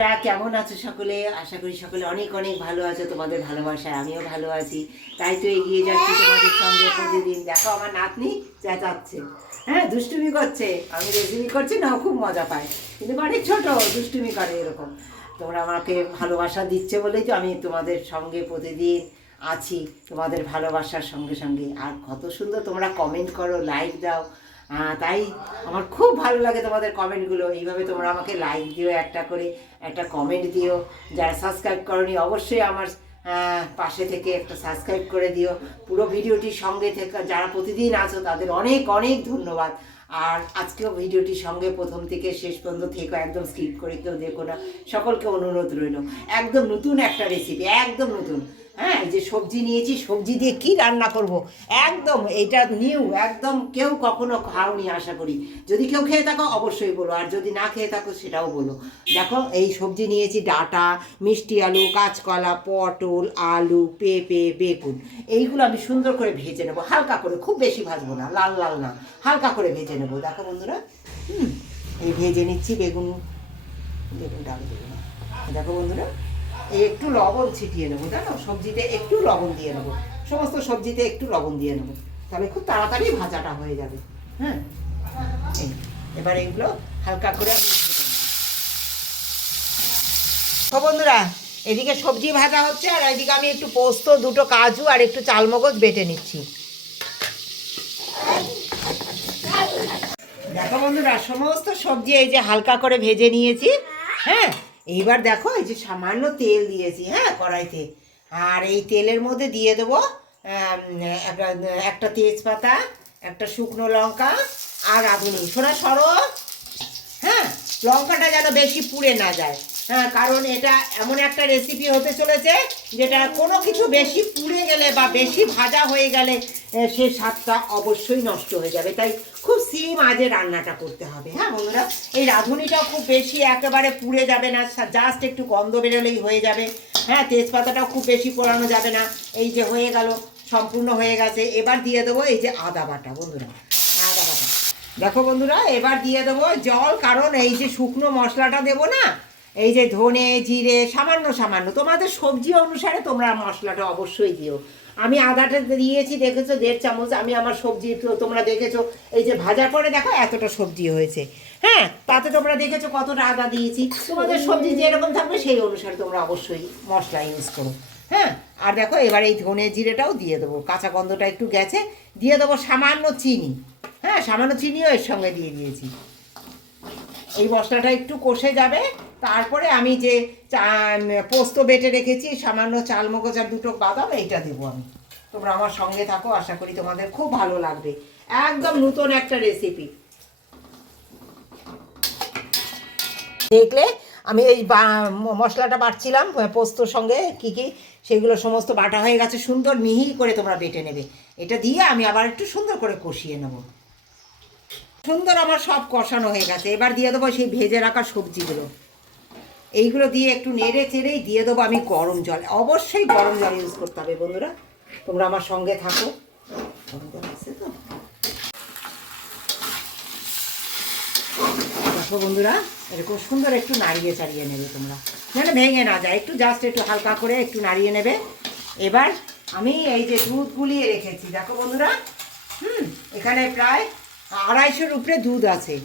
কেমন আছো সকলে? আশা করি সকলে অনেক অনেক ভালো আছো। তোমাদের ভালোবাসায় আমিও ভালো আছি, তাই তো এগিয়ে যাচ্ছি তোমাদের সঙ্গে প্রতিদিন। দেখো আমার নাতনি চেঁচাচ্ছে, হ্যাঁ দুষ্টুমি করছে। আমি রেসিপি করছি না, খুব মজা পায়, কিন্তু অনেক ছোট, দুষ্টুমি করে এরকম। তোমরা আমাকে ভালোবাসা দিচ্ছে বলেই তো আমি তোমাদের সঙ্গে প্রতিদিন আছি, তোমাদের ভালোবাসার সঙ্গে সঙ্গে। আর কত সুন্দর তোমরা কমেন্ট করো, লাইক দাও, তাই আমার খুব ভালো লাগে তোমাদের কমেন্টগুলো। এইভাবে তোমরা আমাকে লাইক দিও, একটা করে একটা কমেন্ট দিও। যারা সাবস্ক্রাইব করনি অবশ্যই আমার পাশে থেকে একটা সাবস্ক্রাইব করে দিও। পুরো ভিডিওটির সঙ্গে থেকে যারা প্রতিদিন আছো তাদের অনেক অনেক ধন্যবাদ। আর আজকেও ভিডিওটির সঙ্গে প্রথম থেকে শেষ পর্যন্ত থেকো, একদম স্কিপ করে কেউ দেখো না। সকলকে অনুরোধ রইল, একদম নতুন একটা রেসিপি, একদম নতুন। হ্যাঁ, এই যে সবজি নিয়েছি, সবজি দিয়ে কি রান্না করব, একদম এটা নিউ, একদম কেউ কখনো খাওনি আশা করি। যদি কেউ খেয়ে থাকো অবশ্যই বলো, আর যদি না খেয়ে থাকো সেটাও বলো। দেখো এই সবজি নিয়েছি: ডাঁটা, মিষ্টি আলু, কাঁচকলা, পটল, আলু, পেঁপে, বেগুন। এইগুলো আমি সুন্দর করে ভেজে নেবো, হালকা করে, খুব বেশি ভাজবো না, লাল লাল না, হালকা করে ভেজে নেবো। দেখো বন্ধুরা, এই ভেজে নিচ্ছি বেগুন। বেগুন ডাল দেবো না। দেখো বন্ধুরা, এই একটু লবণ ছিটিয়ে নেবো, দেখো সবজিতে একটু লবণ দিয়ে নেবো, সমস্ত সবজিতে একটু লবণ দিয়ে নেবো, তাহলে খুব তাড়াতাড়ি ভাজাটা হয়ে যাবে। হ্যাঁ, এই এবার এগুলো হালকা করে আমি ভেজে নেব। তো বন্ধুরা, এদিকে সবজি ভাজা হচ্ছে, আর এদিকে আমি একটু পোস্ত, দুটো কাজু আর একটু চালমগজ বেটে নিচ্ছি। দেখো বন্ধুরা, সমস্ত সবজি এই যে হালকা করে ভেজে নিয়েছি। হ্যাঁ, এইবার দেখো এই যে সামান্য তেল দিয়েছি, হ্যাঁ, কড়াইতে। আর এই তেলের মধ্যে দিয়ে দেবো একটা তেজপাতা, একটা শুকনো লঙ্কা আর রাঁধুনি। সোনা সরো, হ্যাঁ, লঙ্কাটা যেন বেশি পুড়ে না যায়। হ্যাঁ, কারণ এটা এমন একটা রেসিপি হতে চলেছে যেটা কোনো কিছু বেশি পুড়ে গেলে বা বেশি ভাজা হয়ে গেলে সে স্বাদটা অবশ্যই নষ্ট হয়ে যাবে। তাই খুব সিম আজে রান্নাটা করতে হবে। হ্যাঁ বন্ধুরা, এই রাঁধুনিটাও খুব বেশি একেবারে পুড়ে যাবে না, জাস্ট একটু গন্ধ বেরোলেই হয়ে যাবে। হ্যাঁ, তেজপাতাটাও খুব বেশি পোড়ানো যাবে না। এই যে হয়ে গেল, সম্পূর্ণ হয়ে গেছে। এবার দিয়ে দেবো এই যে আদা বাটা। বন্ধুরা, আদা বাটা দেখো বন্ধুরা, এবার দিয়ে দেবো জল, কারণ এই যে শুকনো মশলাটা দেবো না, এই যে ধনে জিরে সামান্য সামান্য, তোমাদের সবজি অনুসারে তোমরা মশলাটা অবশ্যই দিও। আমি আদাটা দিয়েছি, দেখেছো 1.5 চামচ। আমি আমার সবজি তোমরা দেখেছো, এই যে ভাজা করে দেখো এতটা সবজি হয়েছে। হ্যাঁ, তাতে তোমরা দেখেছো কতটা আদা দিয়েছি। তোমাদের সবজি যেরকম থাকবে সেই অনুসারে তোমরা অবশ্যই মশলা ইউজ করো। হ্যাঁ, আর দেখো এবার এই ধনে জিরেটাও দিয়ে দেবো, কাঁচা গন্ধটা একটু গেছে। দিয়ে দেবো সামান্য চিনি। হ্যাঁ, সামান্য চিনিও এর সঙ্গে দিয়ে দিয়েছি। এই মশলাটা একটু কষে যাবে, তারপরে আমি যে পোস্ত বেটে রেখেছি, সামান্য চালমগজ আর দুটো বাদাম, এইটা দেবো আমি। তোমরা আমার সঙ্গে থাকো, আশা করি তোমাদের খুব ভালো লাগবে। একদম নতুন একটা রেসিপি। দেখলে আমি এই মশলাটা বাটছিলাম পোস্তর সঙ্গে, কি কি সেগুলো সমস্ত বাটা হয়ে গেছে, সুন্দর মিহি করে তোমরা বেটে নেবে। এটা দিয়ে আমি আবার একটু সুন্দর করে কষিয়ে নেবো। সুন্দর আমার সব কষানো হয়ে গেছে। এবার দিয়ে দেবো সেই ভেজে রাখা সবজিগুলো। এইগুলো দিয়ে একটু নেড়ে চেড়েই দিয়ে দেবো আমি গরম জল। অবশ্যই গরম জল ইউজ করতে হবে বন্ধুরা, তোমরা আমার সঙ্গে থাকো। গরম জল আছে তো? দেখো বন্ধুরা, এরকম সুন্দর একটু নাড়িয়ে চাড়িয়ে নেবে তোমরা, যেন ভেঙে না যায়। একটু জাস্ট একটু হালকা করে একটু নাড়িয়ে নেবে। এবার আমি এই যে দুধ গুলিয়ে রেখেছি, দেখো বন্ধুরা, এখানে প্রায় 250-র উপরে দুধ আছে।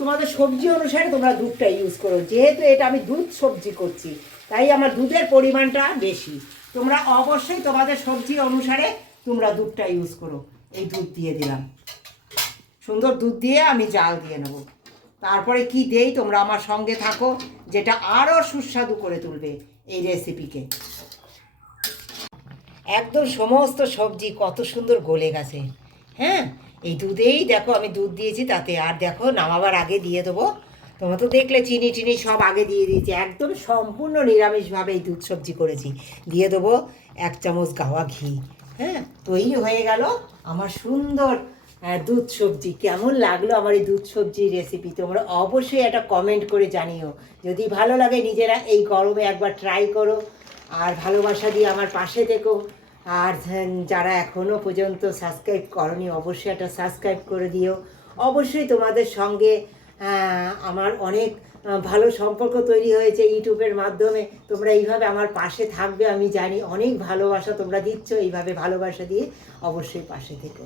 তোমাদের সবজি অনুসারে তোমরা দুধটা ইউজ করো। যেহেতু এটা আমি দুধ সবজি করছি, তাই আমার দুধের পরিমাণটা বেশি। তোমরা অবশ্যই তোমাদের সবজি অনুসারে তোমরা দুধটা ইউজ করো। এই দুধ দিয়ে দিলাম, সুন্দর দুধ দিয়ে আমি জাল দিয়ে নেব। তারপরে কি দেই তোমরা আমার সঙ্গে থাকো, যেটা আরও সুস্বাদু করে তুলবে এই রেসিপিকে। একদম সমস্ত সবজি কত সুন্দর গলে গেছে। হ্যাঁ, এই দুধেই দেখো আমি দুধ দিয়েছি তাতে। আর দেখো নামাবার আগে দিয়ে দেবো, তোমরা তো দেখলে চিনি টিনি সব আগে দিয়ে দিয়েছি। একদম সম্পূর্ণ নিরামিষভাবে এই দুধ সবজি করেছি। দিয়ে দেবো 1 চামচ গাওয়া ঘি। হ্যাঁ, তৈরি হয়ে গেল আমার সুন্দর দুধ সবজি। কেমন লাগলো আমার এই দুধ সবজির রেসিপি তোমরা অবশ্যই একটা কমেন্ট করে জানিও। যদি ভালো লাগে নিজেরা এই গরমে একবার ট্রাই করো, আর ভালোবাসা দিয়ে আমার পাশে থেকো। আর যারা এখনও পর্যন্ত সাবস্ক্রাইব করনি অবশ্যই একটা সাবস্ক্রাইব করে দিও। অবশ্যই তোমাদের সঙ্গে আমার অনেক ভালো সম্পর্ক তৈরি হয়েছে ইউটিউবের মাধ্যমে। তোমরা এইভাবে আমার পাশে থাকবে আমি জানি, অনেক ভালোবাসা তোমরা দিচ্ছ, এইভাবে ভালোবাসা দিয়ে অবশ্যই পাশে থেকো।